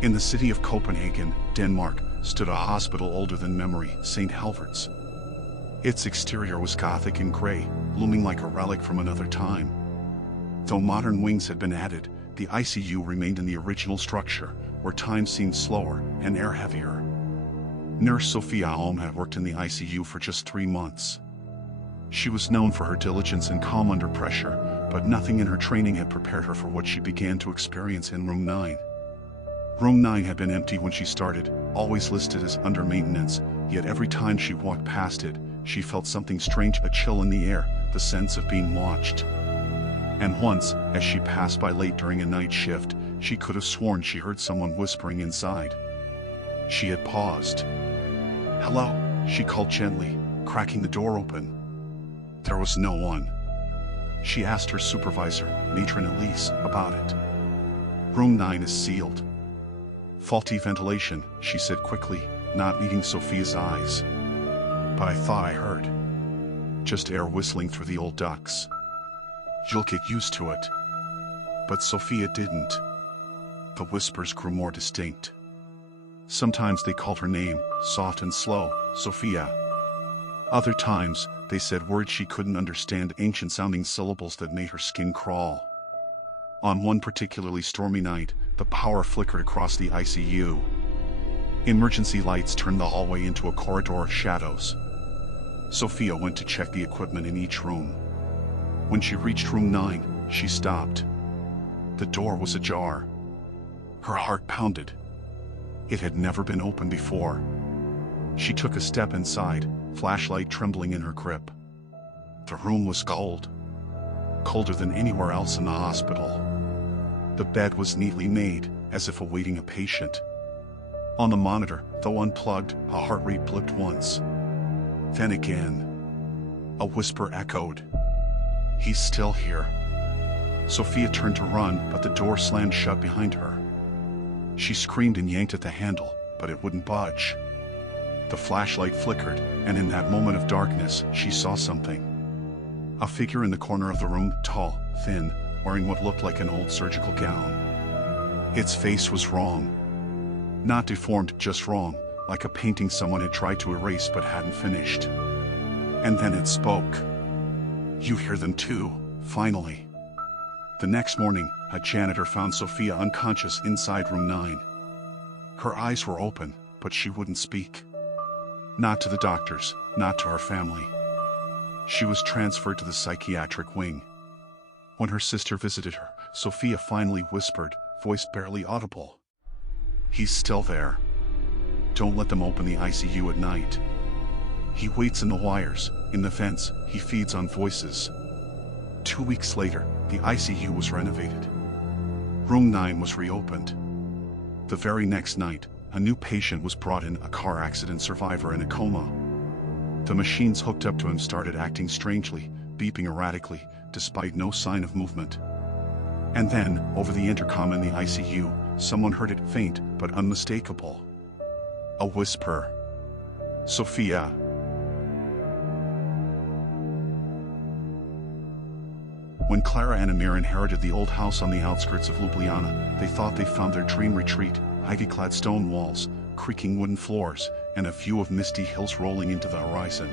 In the city of Copenhagen, Denmark, stood a hospital older than memory, St. Helvert's. Its exterior was Gothic and gray, looming like a relic from another time. Though modern wings had been added, the ICU remained in the original structure, where time seemed slower and air heavier. Nurse Sophia Alm had worked in the ICU for just 3 months. She was known for her diligence and calm under pressure, but nothing in her training had prepared her for what she began to experience in Room 9. Room 9 had been empty when she started, always listed as under maintenance, yet every time she walked past it, she felt something strange, a chill in the air, the sense of being watched. And once, as she passed by late during a night shift, she could have sworn she heard someone whispering inside. She had paused. "Hello," she called gently, cracking the door open. There was no one. She asked her supervisor, Matron Elise, about it. "Room 9 is sealed." "Faulty ventilation," she said quickly, not meeting Sophia's eyes. "But I thought I heard. Just air whistling through the old ducts. You'll get used to it." But Sophia didn't. The whispers grew more distinct. Sometimes they called her name, soft and slow, Sophia. Other times, they said words she couldn't understand, ancient-sounding syllables that made her skin crawl. On one particularly stormy night, the power flickered across the ICU. Emergency lights turned the hallway into a corridor of shadows. Sophia went to check the equipment in each room. When she reached Room 9, she stopped. The door was ajar. Her heart pounded. It had never been opened before. She took a step inside, flashlight trembling in her grip. The room was cold. Colder than anywhere else in the hospital. The bed was neatly made, as if awaiting a patient. On the monitor, though unplugged, a heart rate blipped once. Then again. A whisper echoed. "He's still here." Sophia turned to run, but the door slammed shut behind her. She screamed and yanked at the handle, but it wouldn't budge. The flashlight flickered, and in that moment of darkness, she saw something. A figure in the corner of the room, tall, thin, wearing what looked like an old surgical gown. Its face was wrong. Not deformed, just wrong, like a painting someone had tried to erase but hadn't finished. And then it spoke. "You hear them too, finally." The next morning, a janitor found Sophia unconscious inside Room 9. Her eyes were open, but she wouldn't speak. Not to the doctors, not to her family. She was transferred to the psychiatric wing. When her sister visited her, Sophia finally whispered, voice barely audible. "He's still there. Don't let them open the ICU at night. He waits in the wires, in the vents, he feeds on voices." 2 weeks later, the ICU was renovated. Room 9 was reopened. The very next night, a new patient was brought in, a car accident survivor in a coma. The machines hooked up to him started acting strangely, beeping erratically, despite no sign of movement. And then, over the intercom in the ICU, someone heard it, faint but unmistakable. A whisper. "Sophia." When Clara and Amir inherited the old house on the outskirts of Ljubljana, they thought they found their dream retreat, ivy-clad stone walls, creaking wooden floors, and a view of misty hills rolling into the horizon.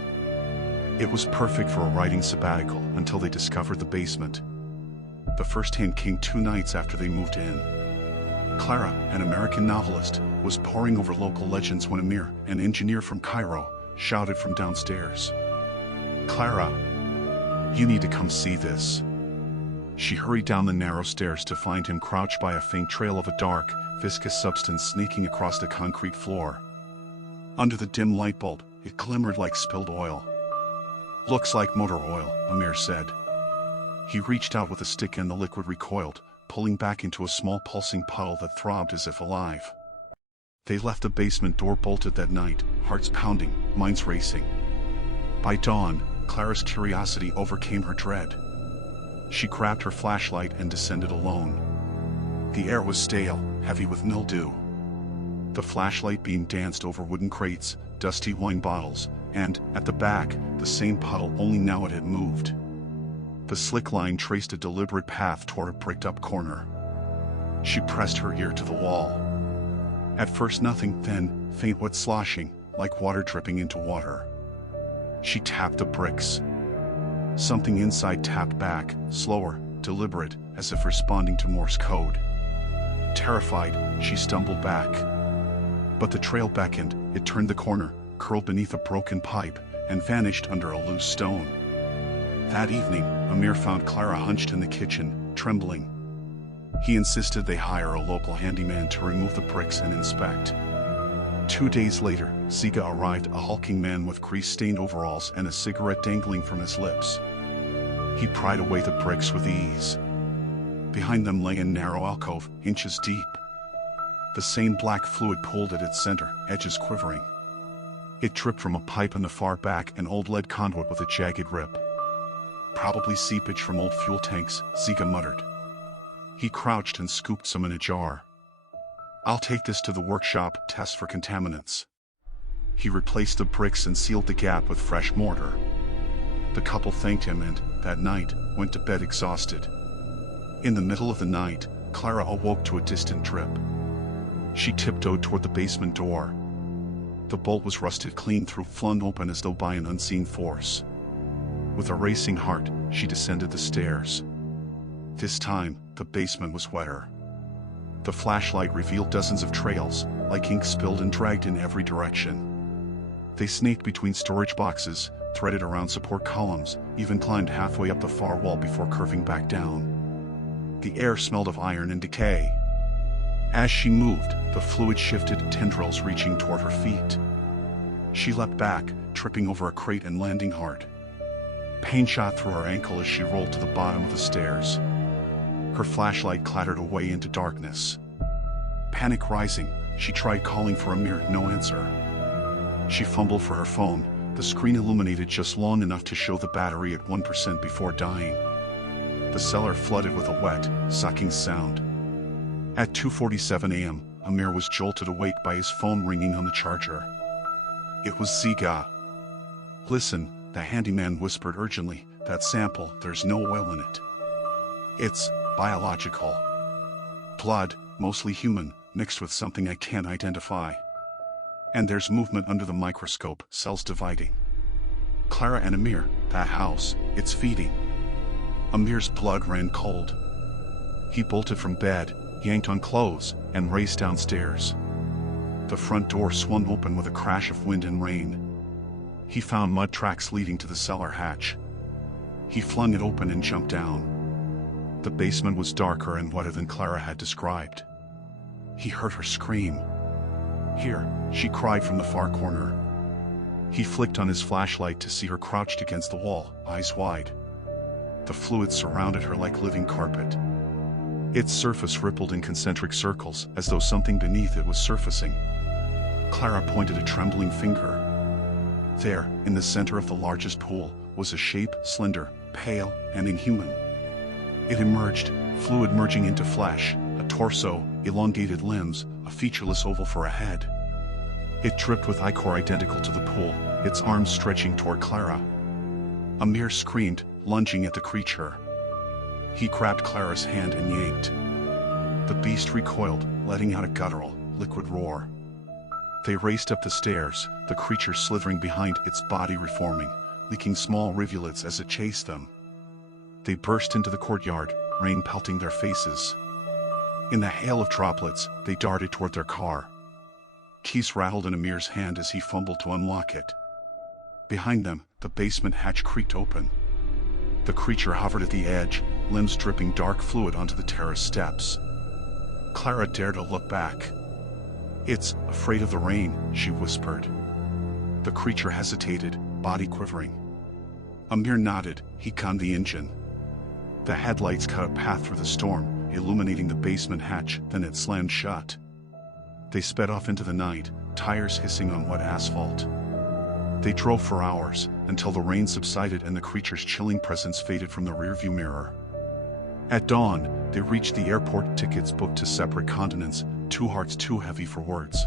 It was perfect for a writing sabbatical until they discovered the basement. The first hint came 2 nights after they moved in. Clara, an American novelist, was poring over local legends when Amir, an engineer from Cairo, shouted from downstairs. "Clara, you need to come see this." She hurried down the narrow stairs to find him crouched by a faint trail of a dark, viscous substance snaking across the concrete floor. Under the dim light bulb, it glimmered like spilled oil. "Looks like motor oil," Amir said. He reached out with a stick and the liquid recoiled, pulling back into a small pulsing puddle that throbbed as if alive. They left the basement door bolted that night, hearts pounding, minds racing. By dawn, Clara's curiosity overcame her dread. She grabbed her flashlight and descended alone. The air was stale, heavy with mildew. The flashlight beam danced over wooden crates, dusty wine bottles, and, at the back, the same puddle, only now it had moved. The slick line traced a deliberate path toward a bricked-up corner. She pressed her ear to the wall. At first nothing, then faint wet sloshing, like water dripping into water. She tapped the bricks. Something inside tapped back, slower, deliberate, as if responding to Morse code. Terrified, she stumbled back. But the trail beckoned, it turned the corner, curled beneath a broken pipe, and vanished under a loose stone. That evening, Amir found Clara hunched in the kitchen, trembling. He insisted they hire a local handyman to remove the bricks and inspect. 2 days later, Ziga arrived, a hulking man with grease-stained overalls and a cigarette dangling from his lips. He pried away the bricks with ease. Behind them lay a narrow alcove, inches deep. The same black fluid pooled at its center, edges quivering. It dripped from a pipe in the far back, an old lead conduit with a jagged rip. Probably seepage from old fuel tanks, Ziga muttered. He crouched and scooped some in a jar. I'll take this to the workshop, test for contaminants. He replaced the bricks and sealed the gap with fresh mortar. The couple thanked him and, that night, went to bed exhausted. In the middle of the night, Clara awoke to a distant drip. She tiptoed toward the basement door. The bolt was rusted clean through, flung open as though by an unseen force. With a racing heart, she descended the stairs. This time, the basement was wetter. The flashlight revealed dozens of trails, like ink spilled and dragged in every direction. They snaked between storage boxes, threaded around support columns, even climbed halfway up the far wall before curving back down. The air smelled of iron and decay. As she moved, the fluid shifted, tendrils reaching toward her feet. She leapt back, tripping over a crate and landing hard. Pain shot through her ankle as she rolled to the bottom of the stairs. Her flashlight clattered away into darkness. Panic rising, she tried calling for Amir, no answer. She fumbled for her phone, the screen illuminated just long enough to show the battery at 1% before dying. The cellar flooded with a wet, sucking sound. At 2:47 a.m., Amir was jolted awake by his phone ringing on the charger. It was Ziga. Listen, the handyman whispered urgently, that sample, there's no oil in it. It's biological. Blood, mostly human, mixed with something I can't identify. And there's movement under the microscope, cells dividing. Clara and Amir, that house, it's feeding. Amir's blood ran cold. He bolted from bed, yanked on clothes, and raced downstairs. The front door swung open with a crash of wind and rain. He found mud tracks leading to the cellar hatch. He flung it open and jumped down. The basement was darker and wetter than Clara had described. He heard her scream. Here, she cried from the far corner. He flicked on his flashlight to see her crouched against the wall, eyes wide. The fluid surrounded her like living carpet. Its surface rippled in concentric circles, as though something beneath it was surfacing. Clara pointed a trembling finger. There, in the center of the largest pool, was a shape, slender, pale, and inhuman. It emerged, fluid merging into flesh, a torso, elongated limbs, a featureless oval for a head. It dripped with ichor identical to the pool, its arms stretching toward Clara. Amir screamed, lunging at the creature. He grabbed Clara's hand and yanked. The beast recoiled, letting out a guttural, liquid roar. They raced up the stairs, the creature slithering behind, its body reforming, leaking small rivulets as it chased them. They burst into the courtyard, rain pelting their faces. In the hail of droplets, they darted toward their car. Keys rattled in Amir's hand as he fumbled to unlock it. Behind them, the basement hatch creaked open. The creature hovered at the edge, limbs dripping dark fluid onto the terrace steps. Clara dared to look back. It's afraid of the rain, she whispered. The creature hesitated, body quivering. Amir nodded, he conned the engine. The headlights cut a path through the storm, illuminating the basement hatch, then it slammed shut. They sped off into the night, tires hissing on wet asphalt. They drove for hours, until the rain subsided and the creature's chilling presence faded from the rearview mirror. At dawn, they reached the airport, tickets booked to separate continents, two hearts too heavy for words.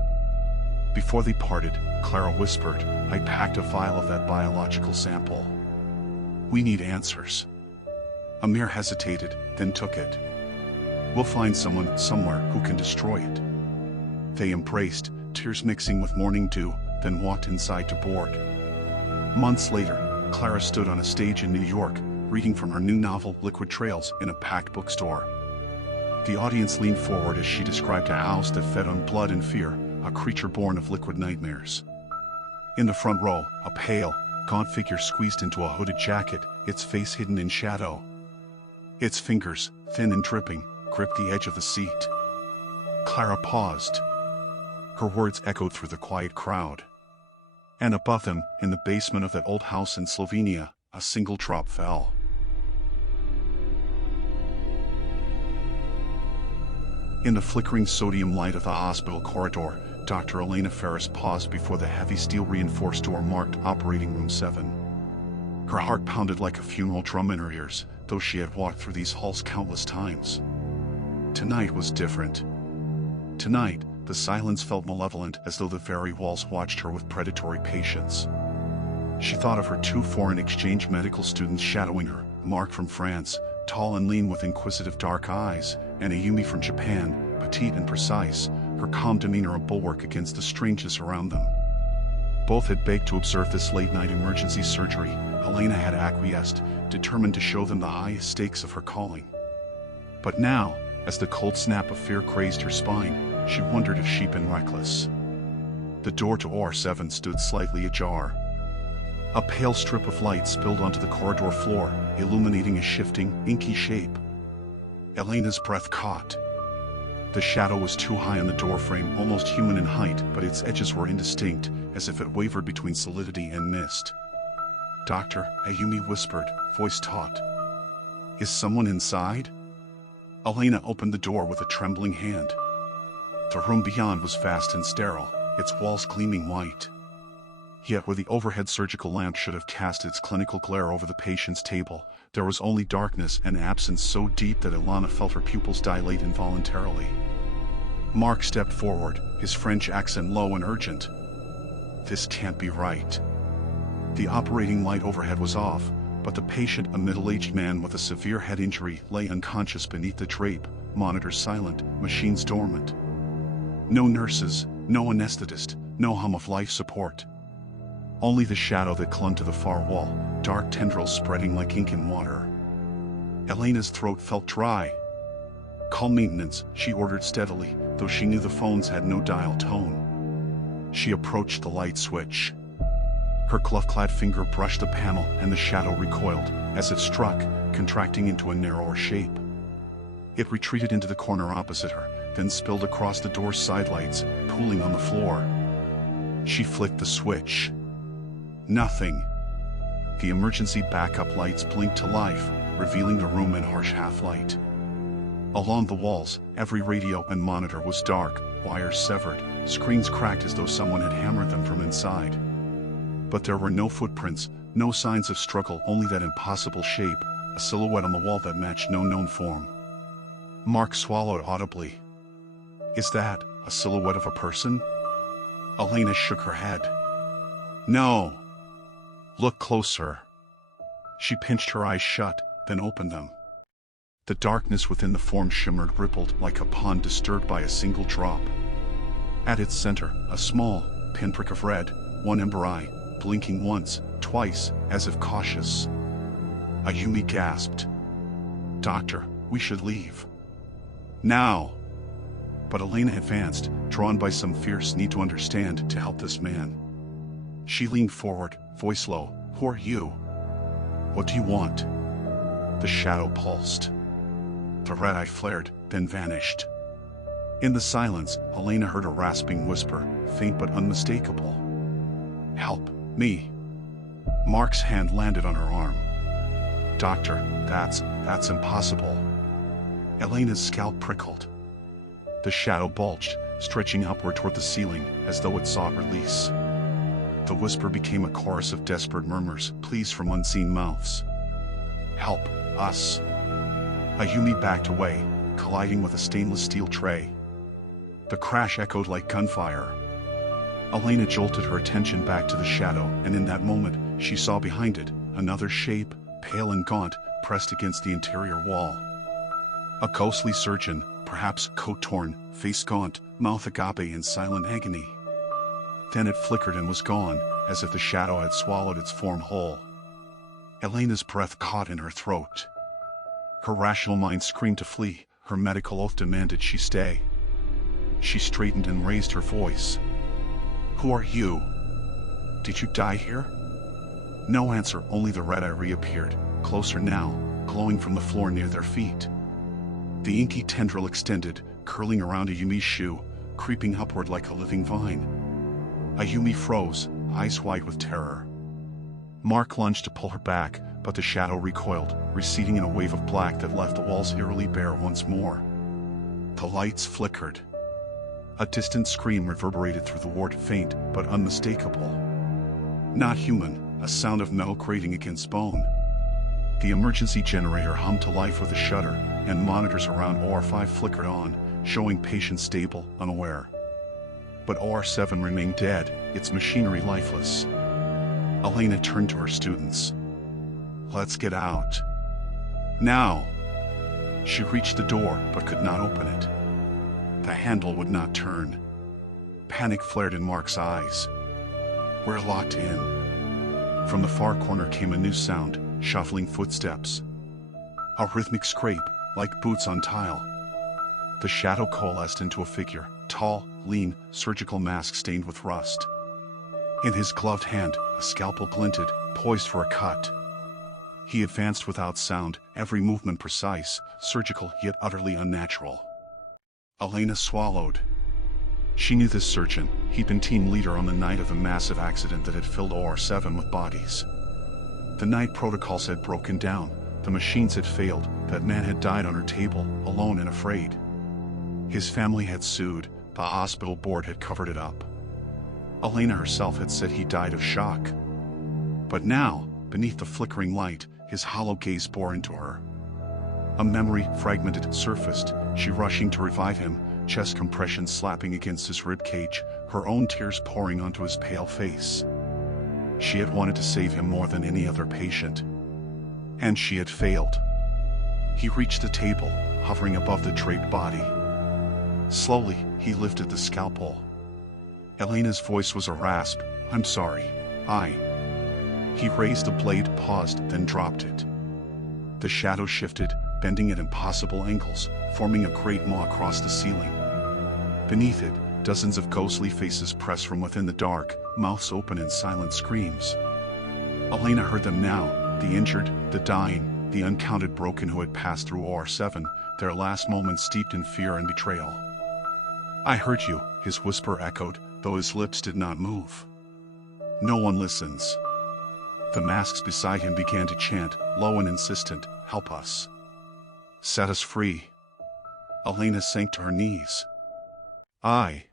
Before they parted, Clara whispered, I packed a vial of that biological sample. We need answers. Amir hesitated, then took it. We'll find someone, somewhere, who can destroy it. They embraced, tears mixing with morning dew, then walked inside to board. Months later, Clara stood on a stage in New York, reading from her new novel Liquid Trails in a packed bookstore. The audience leaned forward as she described a house that fed on blood and fear, a creature born of liquid nightmares. In the front row, a pale, gaunt figure squeezed into a hooded jacket, its face hidden in shadow. Its fingers, thin and dripping, gripped the edge of the seat. Clara paused. Her words echoed through the quiet crowd. And above them, in the basement of that old house in Slovenia, a single drop fell. In the flickering sodium light of the hospital corridor, Dr. Elena Ferris paused before the heavy steel-reinforced door marked Operating Room 7. Her heart pounded like a funeral drum in her ears, though she had walked through these halls countless times. Tonight was different. Tonight, the silence felt malevolent, as though the very walls watched her with predatory patience. She thought of her 2 foreign exchange medical students shadowing her, Mark from France, tall and lean with inquisitive dark eyes, and Ayumi from Japan, petite and precise, her calm demeanor a bulwark against the strangeness around them. Both had begged to observe this late-night emergency surgery. Elena had acquiesced, determined to show them the highest stakes of her calling. But now, as the cold snap of fear crazed her spine, she wondered if she'd been reckless. The door to OR7 stood slightly ajar. A pale strip of light spilled onto the corridor floor, illuminating a shifting, inky shape. Elena's breath caught. The shadow was too high on the doorframe, almost human in height, but its edges were indistinct, as if it wavered between solidity and mist. "Doctor," Ayumi whispered, voice taut. "Is someone inside?" Elena opened the door with a trembling hand. The room beyond was vast and sterile, its walls gleaming white. Yet where the overhead surgical lamp should have cast its clinical glare over the patient's table, there was only darkness and absence so deep that Elena felt her pupils dilate involuntarily. Mark stepped forward, his French accent low and urgent. "This can't be right." The operating light overhead was off, but the patient, a middle-aged man with a severe head injury, lay unconscious beneath the drape, monitors silent, machines dormant. No nurses, no anesthetist, no hum of life support. Only the shadow that clung to the far wall, dark tendrils spreading like ink in water. Elena's throat felt dry. "Call maintenance," she ordered steadily, though she knew the phones had no dial tone. She approached the light switch. Her glove-clad finger brushed the panel and the shadow recoiled, as it struck, contracting into a narrower shape. It retreated into the corner opposite her, then spilled across the door's sidelights, pooling on the floor. She flicked the switch. Nothing. The emergency backup lights blinked to life, revealing the room in harsh half-light. Along the walls, every radio and monitor was dark, wires severed, screens cracked as though someone had hammered them from inside. But there were no footprints, no signs of struggle, only that impossible shape, a silhouette on the wall that matched no known form. Mark swallowed audibly. "Is that a silhouette of a person?" Elena shook her head. "No. Look closer." She pinched her eyes shut, then opened them. The darkness within the form shimmered, rippled like a pond disturbed by a single drop. At its center, a small pinprick of red, one ember eye, blinking once, twice, as if cautious. Ayumi gasped. "Doctor, we should leave. Now." But Elena advanced, drawn by some fierce need to understand, to help this man. She leaned forward, voice low. "Who are you? What do you want?" The shadow pulsed. The red eye flared, then vanished. In the silence, Elena heard a rasping whisper, faint but unmistakable. "Help me." Mark's hand landed on her arm. "Doctor, that's impossible." Elena's scalp prickled. The shadow bulged, stretching upward toward the ceiling, as though it sought release. The whisper became a chorus of desperate murmurs, pleas from unseen mouths. "Help us." Ayumi backed away, colliding with a stainless steel tray. The crash echoed like gunfire. Elena jolted her attention back to the shadow, and in that moment, she saw behind it another shape, pale and gaunt, pressed against the interior wall. A ghostly surgeon, perhaps coat torn, face gaunt, mouth agape in silent agony. Then it flickered and was gone, as if the shadow had swallowed its form whole. Elena's breath caught in her throat. Her rational mind screamed to flee, her medical oath demanded she stay. She straightened and raised her voice. "Who are you? Did you die here?" No answer, only the red eye reappeared, closer now, glowing from the floor near their feet. The inky tendril extended, curling around Ayumi's shoe, creeping upward like a living vine. Ayumi froze, eyes wide with terror. Mark lunged to pull her back, but the shadow recoiled, receding in a wave of black that left the walls eerily bare once more. The lights flickered. A distant scream reverberated through the ward, faint but unmistakable. Not human, a sound of metal grating against bone. The emergency generator hummed to life with a shudder, and monitors around OR5 flickered on, showing patients stable, unaware. But OR7 remained dead, its machinery lifeless. Elena turned to her students. "Let's get out. Now!" She reached the door, but could not open it. The handle would not turn. Panic flared in Mark's eyes. "We're locked in." From the far corner came a new sound, shuffling footsteps. A rhythmic scrape, like boots on tile. The shadow coalesced into a figure, tall, lean, surgical mask stained with rust. In his gloved hand, a scalpel glinted, poised for a cut. He advanced without sound, every movement precise, surgical yet utterly unnatural. Elena swallowed. She knew this surgeon. He'd been team leader on the night of the massive accident that had filled OR7 with bodies. The night protocols had broken down, the machines had failed, that man had died on her table, alone and afraid. His family had sued, the hospital board had covered it up. Elena herself had said he died of shock. But now, beneath the flickering light, his hollow gaze bore into her. A memory, fragmented, surfaced, she rushing to revive him, chest compressions slapping against his ribcage, her own tears pouring onto his pale face. She had wanted to save him more than any other patient. And she had failed. He reached the table, hovering above the draped body. Slowly, he lifted the scalpel. Elena's voice was a rasp. "I'm sorry. He raised the blade, paused, then dropped it. The shadow shifted, bending at impossible angles, forming a great maw across the ceiling. Beneath it, dozens of ghostly faces pressed from within the dark, mouths open in silent screams. Elena heard them now, the injured, the dying, the uncounted broken who had passed through OR7, their last moments steeped in fear and betrayal. "I heard you," his whisper echoed, though his lips did not move. "No one listens." The masks beside him began to chant, low and insistent, "Help us. Set us free." Elena sank to her knees. I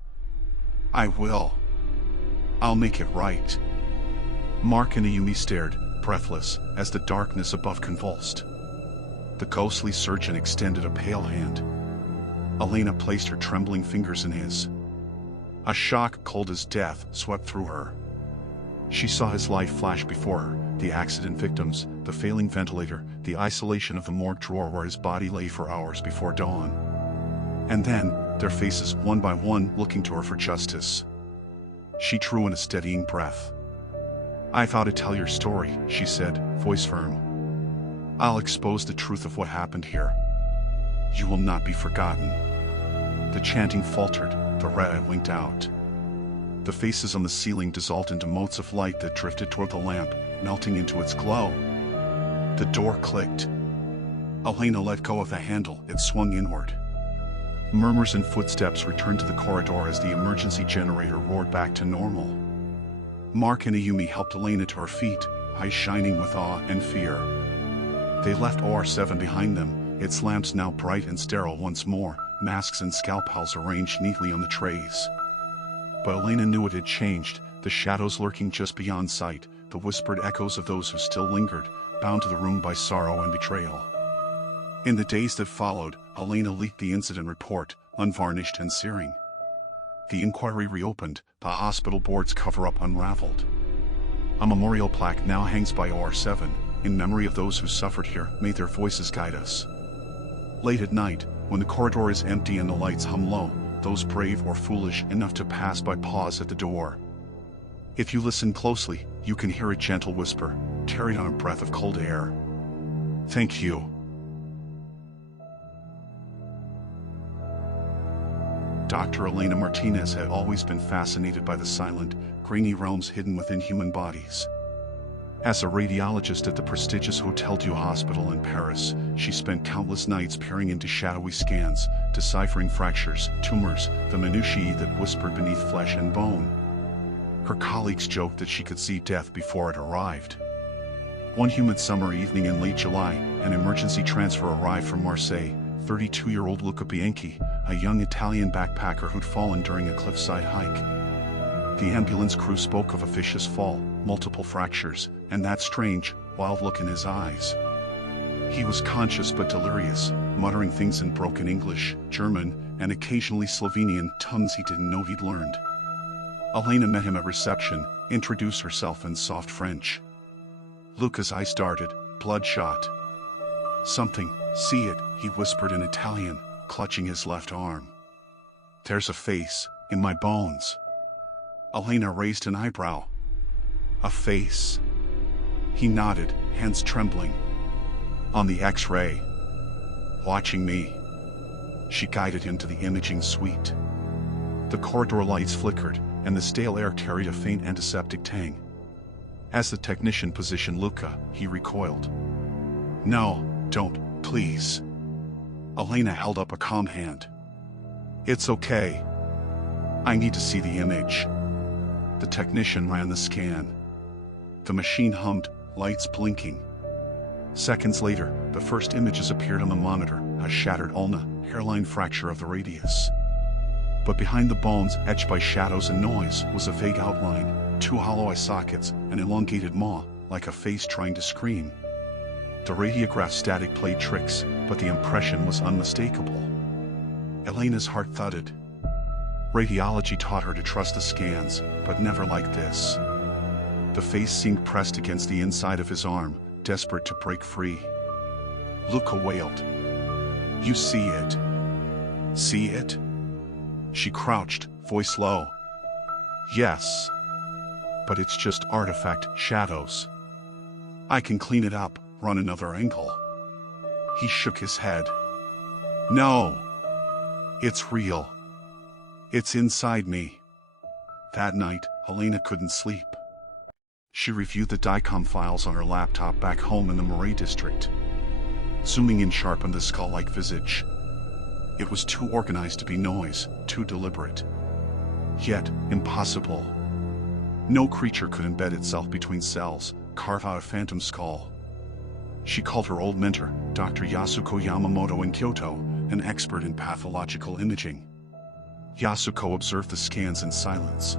will. I'll make it right." Mark and Ayumi stared, breathless, as the darkness above convulsed. The ghostly surgeon extended a pale hand. Elena placed her trembling fingers in his. A shock cold as death swept through her. She saw his life flash before her, the accident victims, the failing ventilator, the isolation of the morgue drawer where his body lay for hours before dawn. And then, their faces one by one looking to her for justice. She drew in a steadying breath. "I vow to tell your story," she said, voice firm. "I'll expose the truth of what happened here. You will not be forgotten." The chanting faltered, the red eye winked out. The faces on the ceiling dissolved into motes of light that drifted toward the lamp, melting into its glow. The door clicked. Elena let go of the handle, it swung inward. Murmurs and footsteps returned to the corridor as the emergency generator roared back to normal. Mark and Ayumi helped Elena to her feet, eyes shining with awe and fear. They left OR7 behind them, its lamps now bright and sterile once more, masks and scalpels arranged neatly on the trays. But Elena knew it had changed, the shadows lurking just beyond sight, the whispered echoes of those who still lingered, bound to the room by sorrow and betrayal. In the days that followed, Elena leaked the incident report, unvarnished and searing. The inquiry reopened, the hospital board's cover-up unraveled. A memorial plaque now hangs by OR7, in memory of those who suffered here. May their voices guide us. Late at night, when the corridor is empty and the lights hum low, those brave or foolish enough to pass by pause at the door. If you listen closely, you can hear a gentle whisper, carried on a breath of cold air. Thank you. Dr. Elena Martinez had always been fascinated by the silent, grainy realms hidden within human bodies. As a radiologist at the prestigious Hotel du Hospital in Paris, she spent countless nights peering into shadowy scans, deciphering fractures, tumors, the minutiae that whispered beneath flesh and bone. Her colleagues joked that she could see death before it arrived. One humid summer evening in late July, an emergency transfer arrived from Marseille. 32-year-old Luca Bianchi, a young Italian backpacker who'd fallen during a cliffside hike. The ambulance crew spoke of a vicious fall, multiple fractures, and that strange, wild look in his eyes. He was conscious but delirious, muttering things in broken English, German, and occasionally Slovenian, tongues he didn't know he'd learned. Elena met him at reception, introduced herself in soft French. Luca's eyes darted, bloodshot. Something, see it, he whispered in Italian, clutching his left arm. There's a face, in my bones. Elena raised an eyebrow. A face. He nodded, hands trembling. On the X-ray. Watching me. She guided him to the imaging suite. The corridor lights flickered, and the stale air carried a faint antiseptic tang. As the technician positioned Luca, he recoiled. No, don't, please. Elena held up a calm hand. It's okay. I need to see the image. The technician ran the scan. The machine hummed, lights blinking. Seconds later, the first images appeared on the monitor, a shattered ulna, hairline fracture of the radius. But behind the bones, etched by shadows and noise, was a vague outline, two hollow eye sockets, an elongated maw, like a face trying to scream. The radiograph static played tricks, but the impression was unmistakable. Elena's heart thudded. Radiology taught her to trust the scans, but never like this. The face seemed pressed against the inside of his arm, desperate to break free. Luca wailed. You see it? See it? She crouched, voice low. Yes. But it's just artifact shadows. I can clean it up, run another angle. He shook his head. No. It's real. It's inside me. That night, Elena couldn't sleep. She reviewed the DICOM files on her laptop back home in the Marais district. Zooming in sharpened the skull-like visage. It was too organized to be noise, too deliberate. Yet, impossible. No creature could embed itself between cells, carve out a phantom skull. She called her old mentor, Dr. Yasuko Yamamoto in Kyoto, an expert in pathological imaging. Yasuko observed the scans in silence.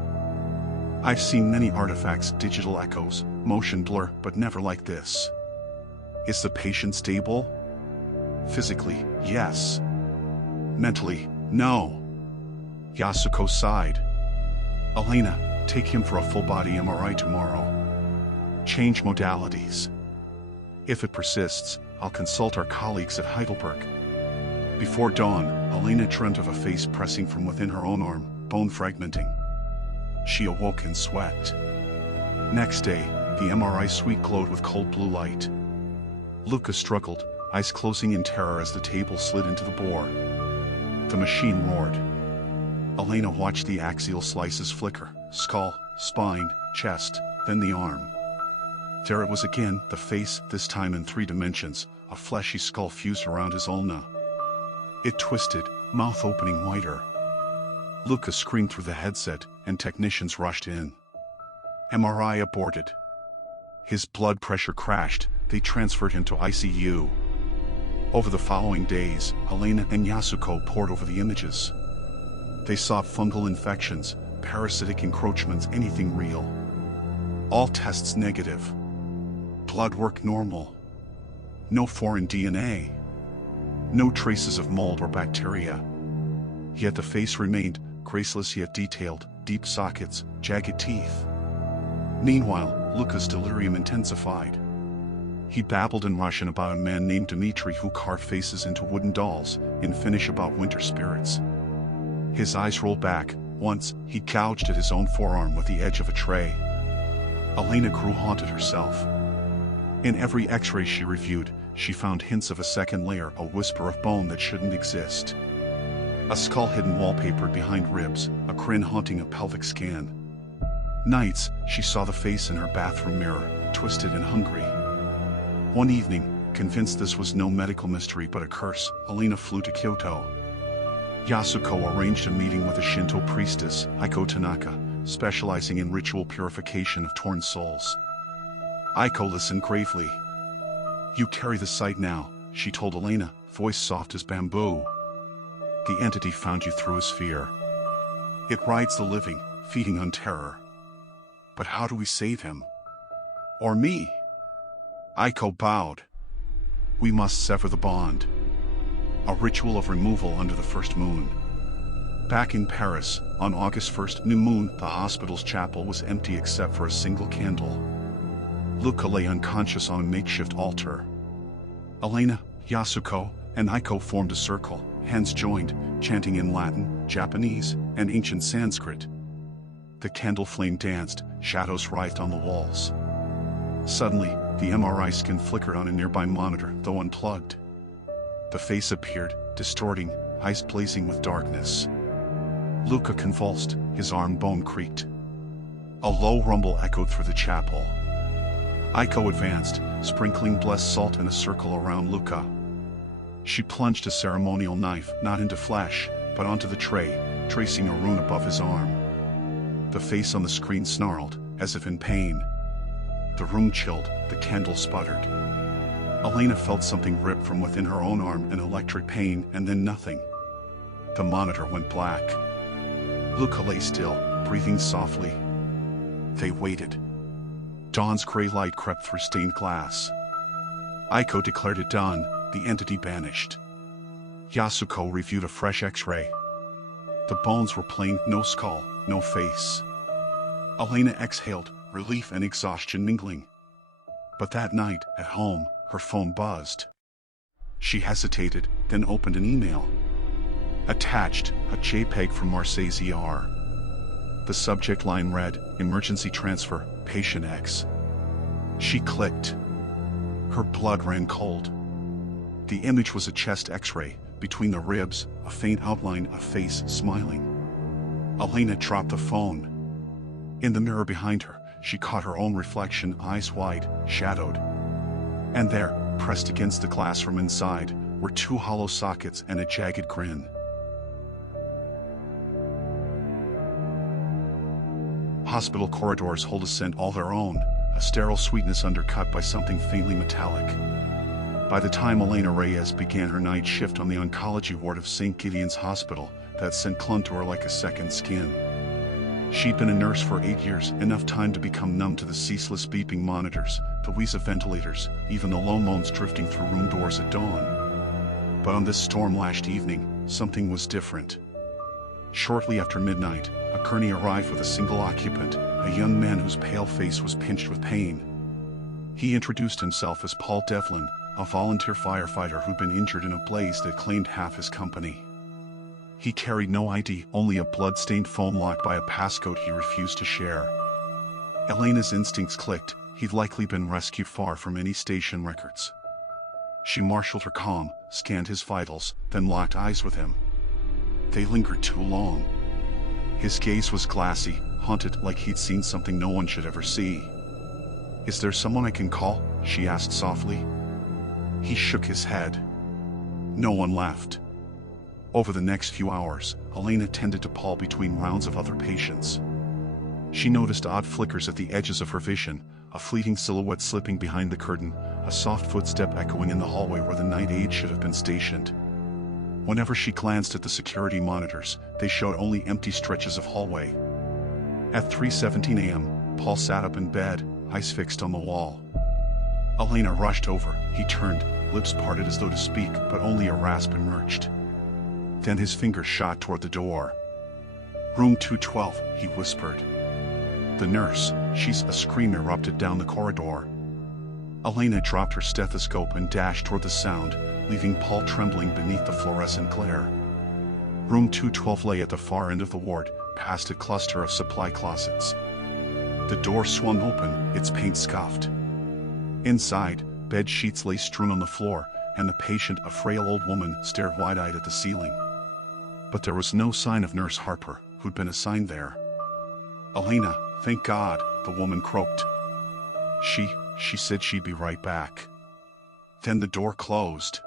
I've seen many artifacts, digital echoes, motion blur, but never like this. Is the patient stable? Physically, yes. Mentally, no. Yasuko sighed. Elena, take him for a full-body MRI tomorrow. Change modalities. If it persists, I'll consult our colleagues at Heidelberg. Before dawn, Elena dreamt of a face pressing from within her own arm, bone fragmenting. She awoke in sweat. Next day, the MRI suite glowed with cold blue light. Luca struggled, eyes closing in terror as the table slid into the bore. The machine roared. Elena watched the axial slices flicker, skull, spine, chest, then the arm. There it was again, the face, this time in 3 dimensions, a fleshy skull fused around his ulna. It twisted, mouth opening wider. Luca screamed through the headset, and technicians rushed in. MRI aborted. His blood pressure crashed, they transferred him to ICU. Over the following days, Elena and Yasuko pored over the images. They saw fungal infections, parasitic encroachments, anything real. All tests negative. Blood work normal. No foreign DNA. No traces of mold or bacteria. Yet the face remained, graceless yet detailed, deep sockets, jagged teeth. Meanwhile, Luca's delirium intensified. He babbled in Russian about a man named Dmitri who carved faces into wooden dolls, in Finnish about winter spirits. His eyes rolled back. Once, he gouged at his own forearm with the edge of a tray. Elena grew haunted herself. In every x-ray she reviewed, she found hints of a second layer, a whisper of bone that shouldn't exist. A skull hidden wallpapered behind ribs, a grin haunting a pelvic scan. Nights, she saw the face in her bathroom mirror, twisted and hungry. One evening, convinced this was no medical mystery but a curse, Elena flew to Kyoto. Yasuko arranged a meeting with a Shinto priestess, Aiko Tanaka, specializing in ritual purification of torn souls. Aiko listened gravely. "You carry the sight now," she told Elena, voice soft as bamboo. "The entity found you through his fear. It rides the living, feeding on terror. But how do we save him? Or me?" Aiko bowed. "We must sever the bond. A ritual of removal under the first moon." Back in Paris, on August 1st, new moon, the hospital's chapel was empty except for a single candle. Luca lay unconscious on a makeshift altar. Elena, Yasuko, and Aiko formed a circle, hands joined, chanting in Latin, Japanese, and ancient Sanskrit. The candle flame danced, shadows writhed on the walls. Suddenly, the MRI scan flickered on a nearby monitor, though unplugged. The face appeared, distorting, eyes blazing with darkness. Luca convulsed, his arm bone creaked. A low rumble echoed through the chapel. Aiko advanced, sprinkling blessed salt in a circle around Luca. She plunged a ceremonial knife, not into flesh, but onto the tray, tracing a rune above his arm. The face on the screen snarled, as if in pain. The room chilled, the candle sputtered. Elena felt something rip from within her own arm, an electric pain, and then nothing. The monitor went black. Luca lay still, breathing softly. They waited. Dawn's gray light crept through stained glass. Aiko declared it done, the entity banished. Yasuko reviewed a fresh x-ray. The bones were plain, no skull, no face. Elena exhaled, relief and exhaustion mingling. But that night, at home, her phone buzzed. She hesitated, then opened an email. Attached, a JPEG from Marseille's ER. The subject line read, "Emergency transfer, patient X." She clicked. Her blood ran cold. The image was a chest x-ray, between the ribs, a faint outline, a face smiling. Elena dropped the phone. In the mirror behind her, she caught her own reflection, eyes wide, shadowed. And there, pressed against the glass from inside, were two hollow sockets and a jagged grin. Hospital corridors hold a scent all their own, a sterile sweetness undercut by something faintly metallic. By the time Elena Reyes began her night shift on the oncology ward of St. Gideon's Hospital, that scent clung to her like a second skin. She'd been a nurse for 8 years, enough time to become numb to the ceaseless beeping monitors, the wheeze of ventilators, even the low moans drifting through room doors at dawn. But on this storm-lashed evening, something was different. Shortly after midnight, a gurney arrived with a single occupant, a young man whose pale face was pinched with pain. He introduced himself as Paul Devlin, a volunteer firefighter who'd been injured in a blaze that claimed half his company. He carried no ID, only a blood-stained phone locked by a passcode he refused to share. Elena's instincts clicked, he'd likely been rescued far from any station records. She marshaled her calm, scanned his vitals, then locked eyes with him. They lingered too long. His gaze was glassy, haunted, like he'd seen something no one should ever see. "Is there someone I can call?" she asked softly. He shook his head. No one left. Over the next few hours, Elena tended to Paul between rounds of other patients. She noticed odd flickers at the edges of her vision, a fleeting silhouette slipping behind the curtain, a soft footstep echoing in the hallway where the night aide should have been stationed. Whenever she glanced at the security monitors, they showed only empty stretches of hallway. At 3:17 a.m., Paul sat up in bed, eyes fixed on the wall. Elena rushed over. He turned, lips parted as though to speak, but only a rasp emerged. Then his fingers shot toward the door. "Room 212, he whispered. "The nurse, she's..." A scream erupted down the corridor. Elena dropped her stethoscope and dashed toward the sound, leaving Paul trembling beneath the fluorescent glare. Room 212 lay at the far end of the ward, past a cluster of supply closets. The door swung open, its paint scuffed. Inside, bed sheets lay strewn on the floor, and the patient, a frail old woman, stared wide-eyed at the ceiling. But there was no sign of Nurse Harper, who'd been assigned there. "Elena, thank God," the woman croaked. She said she'd be right back. Then the door closed.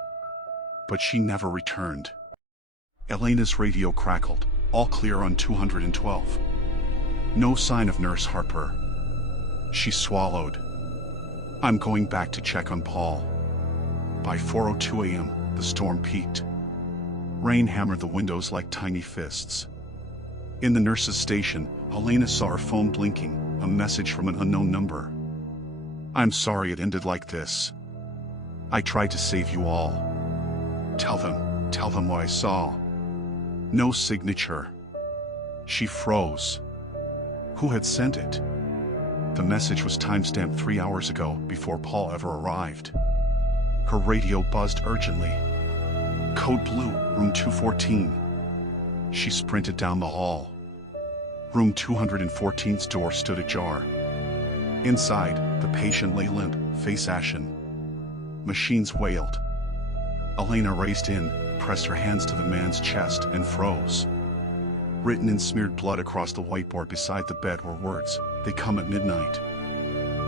But she never returned. Elena's radio crackled, "All clear on 212. No sign of Nurse Harper." She swallowed. "I'm going back to check on Paul." By 4:02 a.m., the storm peaked. Rain hammered the windows like tiny fists. In the nurse's station, Elena saw her phone blinking, a message from an unknown number. "I'm sorry it ended like this. I tried to save you all. Tell them what I saw." No signature. She froze. Who had sent it? The message was timestamped 3 hours ago, before Paul ever arrived. Her radio buzzed urgently. "Code blue, room 214. She sprinted down the hall. Room 214's door stood ajar. Inside, the patient lay limp, face ashen. Machines wailed. Elena raced in, pressed her hands to the man's chest, and froze. Written in smeared blood across the whiteboard beside the bed were words, "They come at midnight."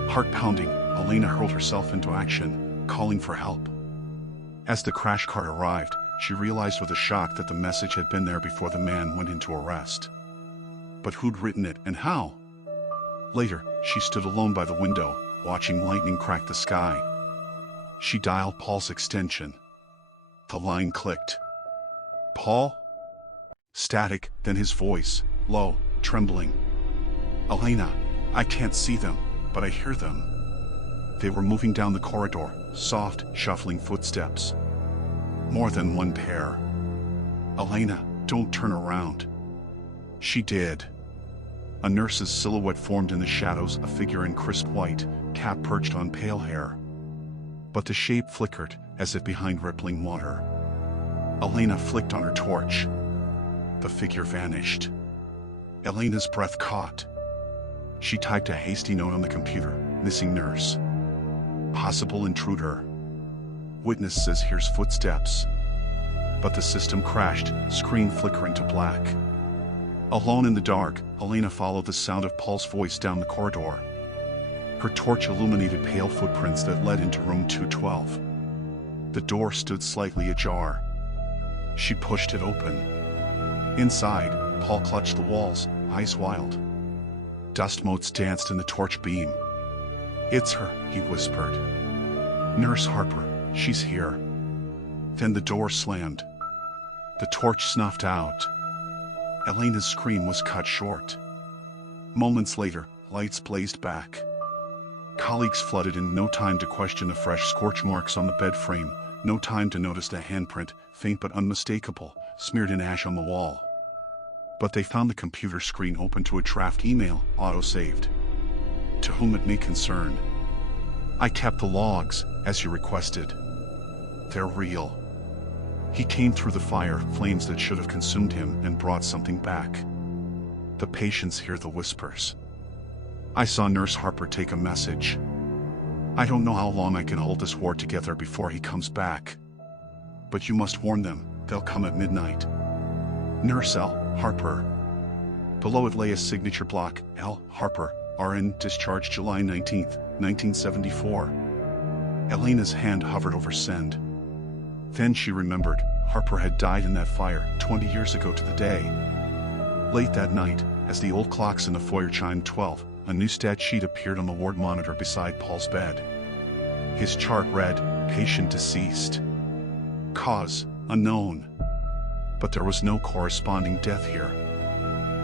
Heart pounding, Elena hurled herself into action, calling for help. As the crash cart arrived, she realized with a shock that the message had been there before the man went into arrest. But who'd written it, and how? Later, she stood alone by the window, watching lightning crack the sky. She dialed Paul's extension. The line clicked. "Paul?" Static, then his voice, low, trembling. "Elena, I can't see them, but I hear them." They were moving down the corridor, soft, shuffling footsteps. More than one pair. "Elena, don't turn around." She did. A nurse's silhouette formed in the shadows, a figure in crisp white, cap perched on pale hair. But the shape flickered, as if behind rippling water. Elena flicked on her torch. The figure vanished. Elena's breath caught. She typed a hasty note on the computer, "Missing nurse. Possible intruder. Witness says hears footsteps." But the system crashed, screen flickering to black. Alone in the dark, Elena followed the sound of Paul's voice down the corridor. Her torch illuminated pale footprints that led into room 212. The door stood slightly ajar. She pushed it open. Inside, Paul clutched the walls, eyes wild. Dust motes danced in the torch beam. "It's her," he whispered. "Nurse Harper, she's here." Then the door slammed. The torch snuffed out. Elena's scream was cut short. Moments later, lights blazed back. Colleagues flooded in, no time to question the fresh scorch marks on the bed frame, no time to notice the handprint, faint but unmistakable, smeared in ash on the wall. But they found the computer screen open to a draft email, auto-saved. "To whom it may concern. I kept the logs, as you requested. They're real. He came through the fire, flames that should have consumed him, and brought something back. The patients hear the whispers. I saw Nurse Harper take a message. I don't know how long I can hold this war together before he comes back. But you must warn them, they'll come at midnight. Nurse L. Harper." Below it lay a signature block, "L. Harper, RN, discharged July 19, 1974. Elena's hand hovered over send. Then she remembered, Harper had died in that fire 20 years ago to the day. Late that night, as the old clocks in the foyer chimed 12, a new stat sheet appeared on the ward monitor beside Paul's bed. His chart read, "Patient deceased. Cause, unknown." But there was no corresponding death here.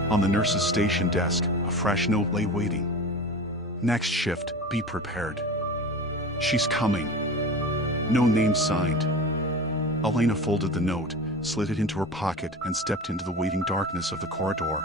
On the nurse's station desk, a fresh note lay waiting. "Next shift, be prepared. She's coming." No name signed. Elena folded the note, slid it into her pocket, and stepped into the waiting darkness of the corridor.